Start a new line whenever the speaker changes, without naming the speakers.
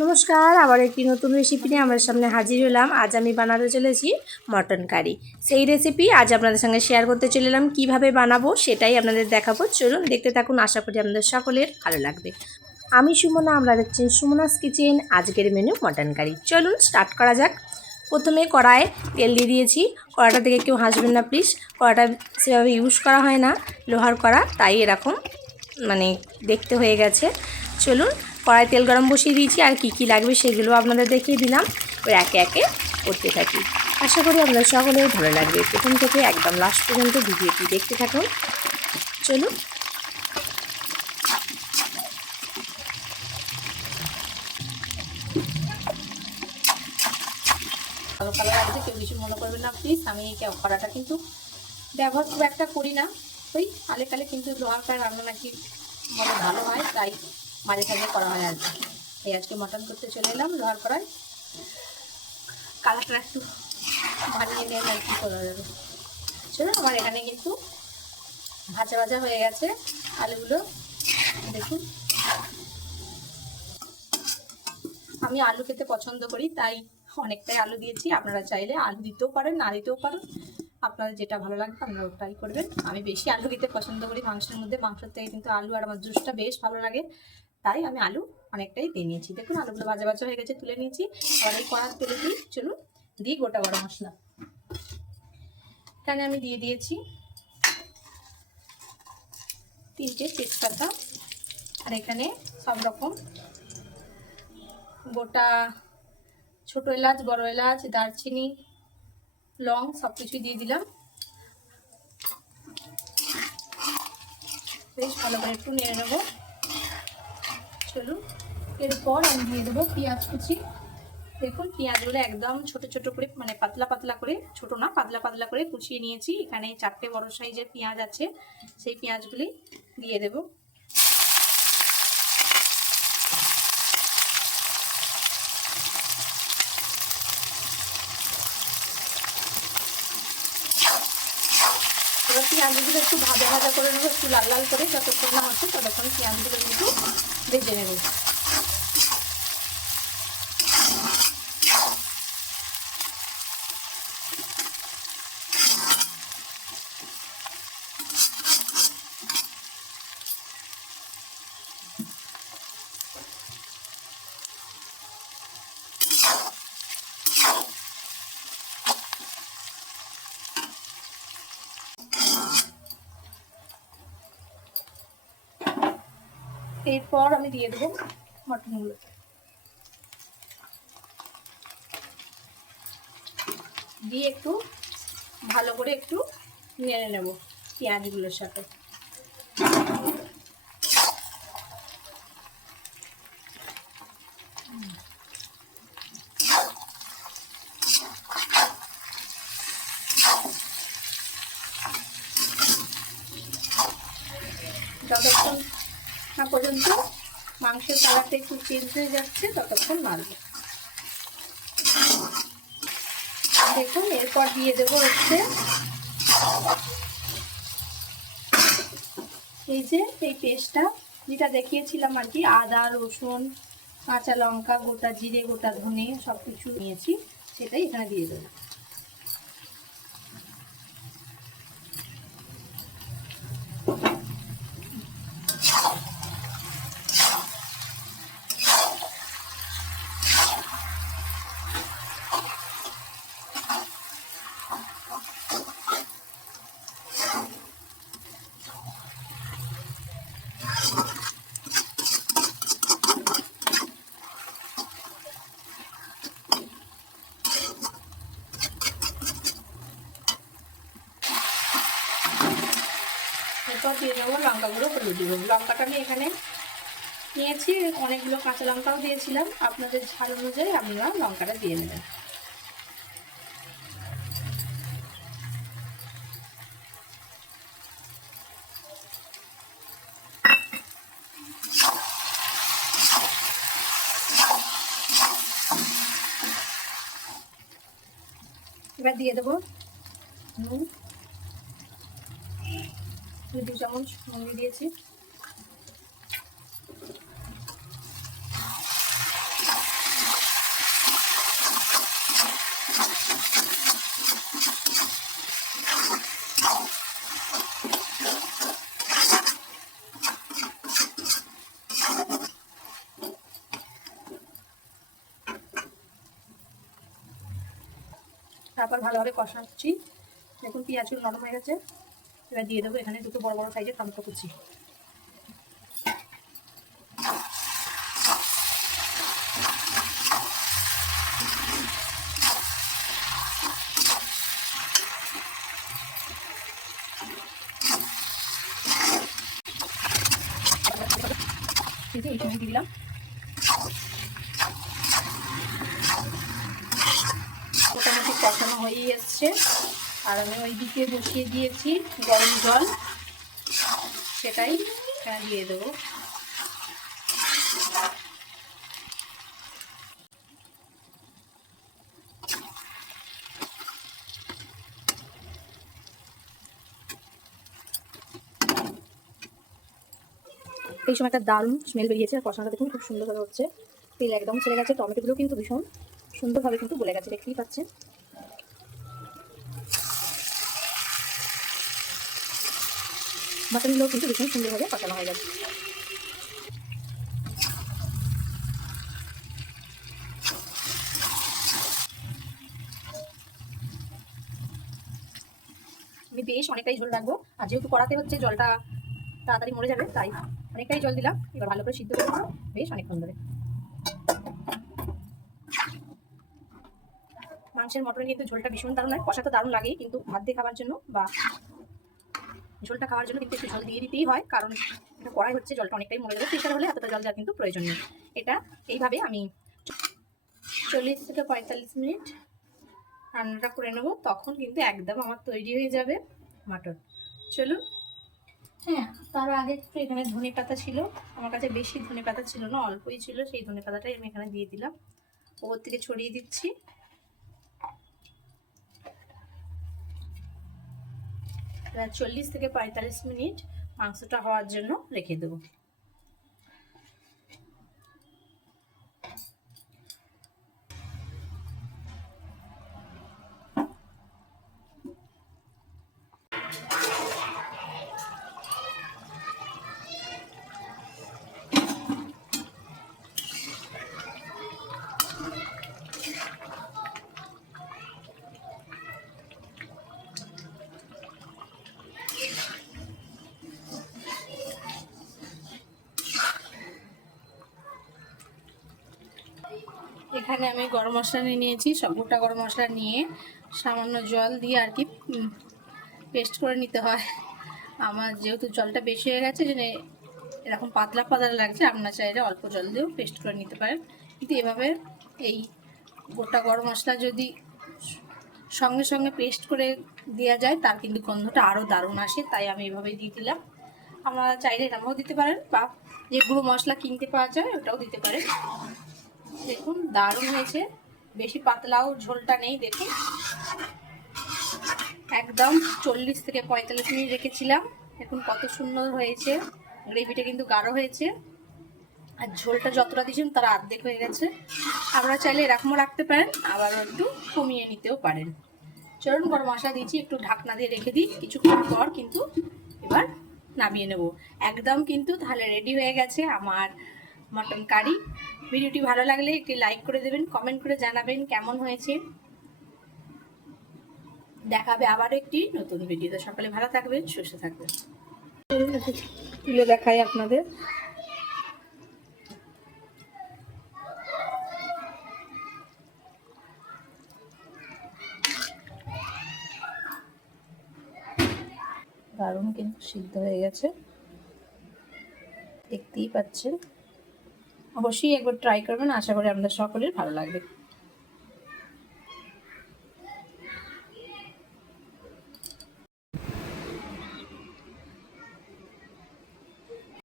নমস্কার, আবার একটি নতুন রেসিপি নিয়ে আমার সামনে হাজির হলাম। আজ আমি বানাতে চলেছি মটন কারি। সেই রেসিপি আজ আপনাদের সঙ্গে শেয়ার করতে চলে এলাম, কীভাবে বানাবো সেটাই আপনাদের দেখাবো। চলুন দেখতে থাকুন, আশা করি আপনাদের সকলের ভালো লাগবে। আমি সুমনা, আমরা দেখছেন সুমনাস কিচেন আজকের মেনু মটন কারি। চলুন স্টার্ট করা যাক। প্রথমে কড়ায় তেল দিয়ে দিয়েছি। কড়াটা থেকে কেউ হাসবেন না প্লিজ কড়াটা সেভাবে ইউজ করা হয় না। লোহার কড়া, তাই এরকম মানে দেখতে হয়ে গেছে। চলুন কড়াই তেল গরম বসিয়ে দিয়েছি, আর কি কি লাগবে সেগুলো আপনাদের দেখিয়ে দিলাম। ওই একে একে করতে থাকি। আশা করি আপনাদের সকলের ভালো লাগবে। প্রথম থেকে একদম লাস্ট পর্যন্ত ভিডিওটি দেখতে থাকুন। চলুন।
ভালো কালার লাগছে কেউ কিছু মনে করবে না প্লিজ আমি এই কড়াটা কিন্তু ব্যবহার খুব একটা করি না। ওই কালে কালে কিন্তু লোহার কড়া রান্না নাকি মানে ভালো হয়, তাই মাঝে সাঝে করা হয় আর এই আজকে মটন করতে চলে এলাম লোহার করায় কালারটা একটু বানিয়ে নেন আর কি করা যাবে। চলো, আমার এখানে কিন্তু ভাজা ভাজা হয়ে গেছে আলুগুলো। দেখুন। আমি আলু খেতে পছন্দ করি, তাই অনেকটাই আলু দিয়েছি। আপনারা চাইলে আলু দিতেও পারেন, না দিতেও পারেন। আপনাদের যেটা ভালো লাগবে আপনারা ওটাই করবেন। আমি বেশি আলু দিতে পছন্দ করি মাংসের মধ্যে। মাংসের থেকে কিন্তু আলু আর আমার জুসটা বেশ ভালো লাগে। তাই আমি আলু অনেকটাই দিয়ে নিয়েছি। দেখুন, আলুগুলো ভাজা ভাজা হয়ে গেছে, তুলে নিয়েছি। আর এই তেলে দিই চলুন দিই গোটা গরম মশলা। এখানে আমি দিয়ে দিয়েছি তিনটে তেজপাতা। আর এখানে সব রকম গোটা ছোট এলাচ, বড় এলাচ, দারচিনি, লং সব কিছু দিয়ে দিলাম। বেশ ভালো করে একটু নেড়ে নেব। চলুন এরপর আমি দিয়ে দেবো পেঁয়াজ কুচি। দেখুন, পেঁয়াজগুলো একদম ছোট ছোট করে মানে পাতলা পাতলা করে, ছোট না, পাতলা পাতলা করে কুচিয়ে নিয়েছি। এখানে চারটে বড় সাইজের পেঁয়াজ আছে, সেই পেঁয়াজগুলি দিয়ে দেবো এবার পেঁয়াজগুলো একটু ভাজা ভাজা করে নেব, একটু লাল লাল করে, যতক্ষণ না হচ্ছে ততক্ষণ পেঁয়াজগুলো কিন্তু ভেজে নেব। এরপর আমি দিয়ে দেবো মটনগুলো দিয়ে একটু ভালো করে একটু নেড়ে নেব পেঁয়াজগুলোর সাথে। যতক্ষণ না পর্যন্ত মাংসের কালারটা একটু চেঞ্জ হয়ে যাচ্ছে, ততক্ষণ মারব দেখুন, এরপর দিয়ে দেবো হচ্ছে এই যে এই পেস্টটা যেটা দেখিয়েছিলাম আর কি, আদা, রসুন, কাঁচা লঙ্কা, গোটা জিরে, গোটা ধনে সব কিছু নিয়েছি, সেটাই এখানে দিয়ে দেবো এরপর দিয়ে দেবো, লঙ্কা গুঁড়ো দেবো। লঙ্কাটা আমি এখানে নিয়েছি, অনেকগুলো কাঁচা লঙ্কাও দিয়েছিলাম। আপনাদের ঝাল অনুযায়ী আপনারা লঙ্কাটা দিয়ে নেবেন। এবার দিয়ে দেবো নুন। দু চামচ মন্দি দিয়েছি। তারপর ভালোভাবে কষাচ্ছি। দেখুন পেঁয়াজগুলো নরম হয়ে গেছে। এবার দিয়ে দেবো। এখানে দুটো বড় বড় সাইজের টমেটো কুচি। কিন্তু এই সময় দিয়ে দিলাম। মোটামুটি কষানো হয়েই এসছে। আর আমি ওই দিকে বসিয়ে দিয়েছি গরম জল। সেটাই দিয়ে দেবো। এই সময় একটা দারুণ স্মেল বেরিয়েছে, আর কষানোটা দেখুন খুব সুন্দরভাবে হচ্ছে। তেল একদম ছেড়ে গেছে টমেটোগুলো কিন্তু ভীষণ সুন্দরভাবে কিন্তু গলে গেছে, দেখতেই পাচ্ছেন। মাটনগুলো কিন্তু ভীষণ সুন্দরভাবে কষানো হয়ে গেছে। আমি বেশ অনেকটাই ঝোল রাখব আর যেহেতু কড়াতে হচ্ছে জলটা তাড়াতাড়ি মরে যাবে, তাই অনেকটাই জল দিলাম। এবার ভালো করে সিদ্ধ করে বেশ অনেকক্ষণ ধরে। মাংসের মটন কিন্তু ঝোলটা ভীষণ দারুণ হয়। কষা তো দারুণ লাগে, কিন্তু ভাত দিয়ে খাওয়ার জন্য বা ঝোলটা খাওয়ার জন্য কিন্তু একটু জল দিয়ে দিতেই হয়, কারণ এটা কড়াই হচ্ছে, জলটা অনেকটাই মরে যাবে। প্রেশার হলে এতটা জল দেওয়ার কিন্তু প্রয়োজন নেই। এটা এইভাবে আমি চল্লিশ থেকে পঁয়তাল্লিশ মিনিট রান্নাটা করে নেব, তখন কিন্তু একদম আমার তৈরি হয়ে যাবে মাটন। চলুন। হ্যাঁ তার আগে একটু এখানে ধনে পাতা ছিল। আমার কাছে বেশি ধনে পাতা ছিল না, অল্পই ছিল, সেই ধনে পাতাটাই আমি এখানে দিয়ে দিলাম। ওপর থেকে ছড়িয়ে দিচ্ছি। চল্লিশ থেকে পঁয়তাল্লিশ মিনিট মাংসটা হওয়ার জন্য রেখে দেবো। এখানে আমি গরম মশলা নিয়ে নিয়েছি, সব গোটা গরম মশলা নিয়ে সামান্য জল দিয়ে আর কি পেস্ট করে নিতে হয়। আমার যেহেতু জলটা বেশি হয়ে গেছে যে এরকম পাতলা পাতলা লাগছে, আপনার চাইলে অল্প জল দিয়েও পেস্ট করে নিতে পারেন। কিন্তু এভাবে এই গোটা গরম মশলা যদি সঙ্গে সঙ্গে পেস্ট করে দেওয়া যায়, তার কিন্তু গন্ধটা আরও দারুণ আসে, তাই আমি এভাবেই দিয়ে দিলাম। আপনারা চাইলে এরকমও দিতে পারেন, বা যে গুঁড়ো মশলা কিনতে পাওয়া যায়, ওটাও দিতে পারেন। দেখুন, দারুণ হয়েছে। বেশি পাতলাও ঝোলটা নেই, দেখুন। একদম চল্লিশ থেকে পঁয়তাল্লিশ মিনিট রেখেছিলাম। দেখুন কত সুন্দর হয়েছে। গ্রেভিটা কিন্তু গাঢ় হয়েছে। আর ঝোলটা যতটা দিয়েছেন তার অর্ধেক হয়ে গেছে। আপনারা চাইলে এরকমও রাখতে পারেন আবার একটু কমিয়ে নিতেও পারেন। চলুন, গরম মশলা দিয়েছি, একটু ঢাকনা দিয়ে রেখে দিই। কিছুক্ষণ পর কিন্তু এবার নামিয়ে নেব। একদম কিন্তু তাহলে রেডি হয়ে গেছে আমার মটন কারি ভিডিওটি ভালো লাগলে একটি লাইক করে দেবেন কমেন্ট করে জানাবেন কেমন হয়েছে। দেখাবে আবার একটি নতুন ভিডিওতে সকালে ভালো থাকবেন, সুস্থ থাকবেন। তুলে দেখাই আপনাদের। দারুণ কিন্তু সিদ্ধ হয়ে গেছে। দেখতেই পাচ্ছেন। অবশ্যই একবার ট্রাই করবেন আশা করি আপনাদের সকলের ভালো লাগবে।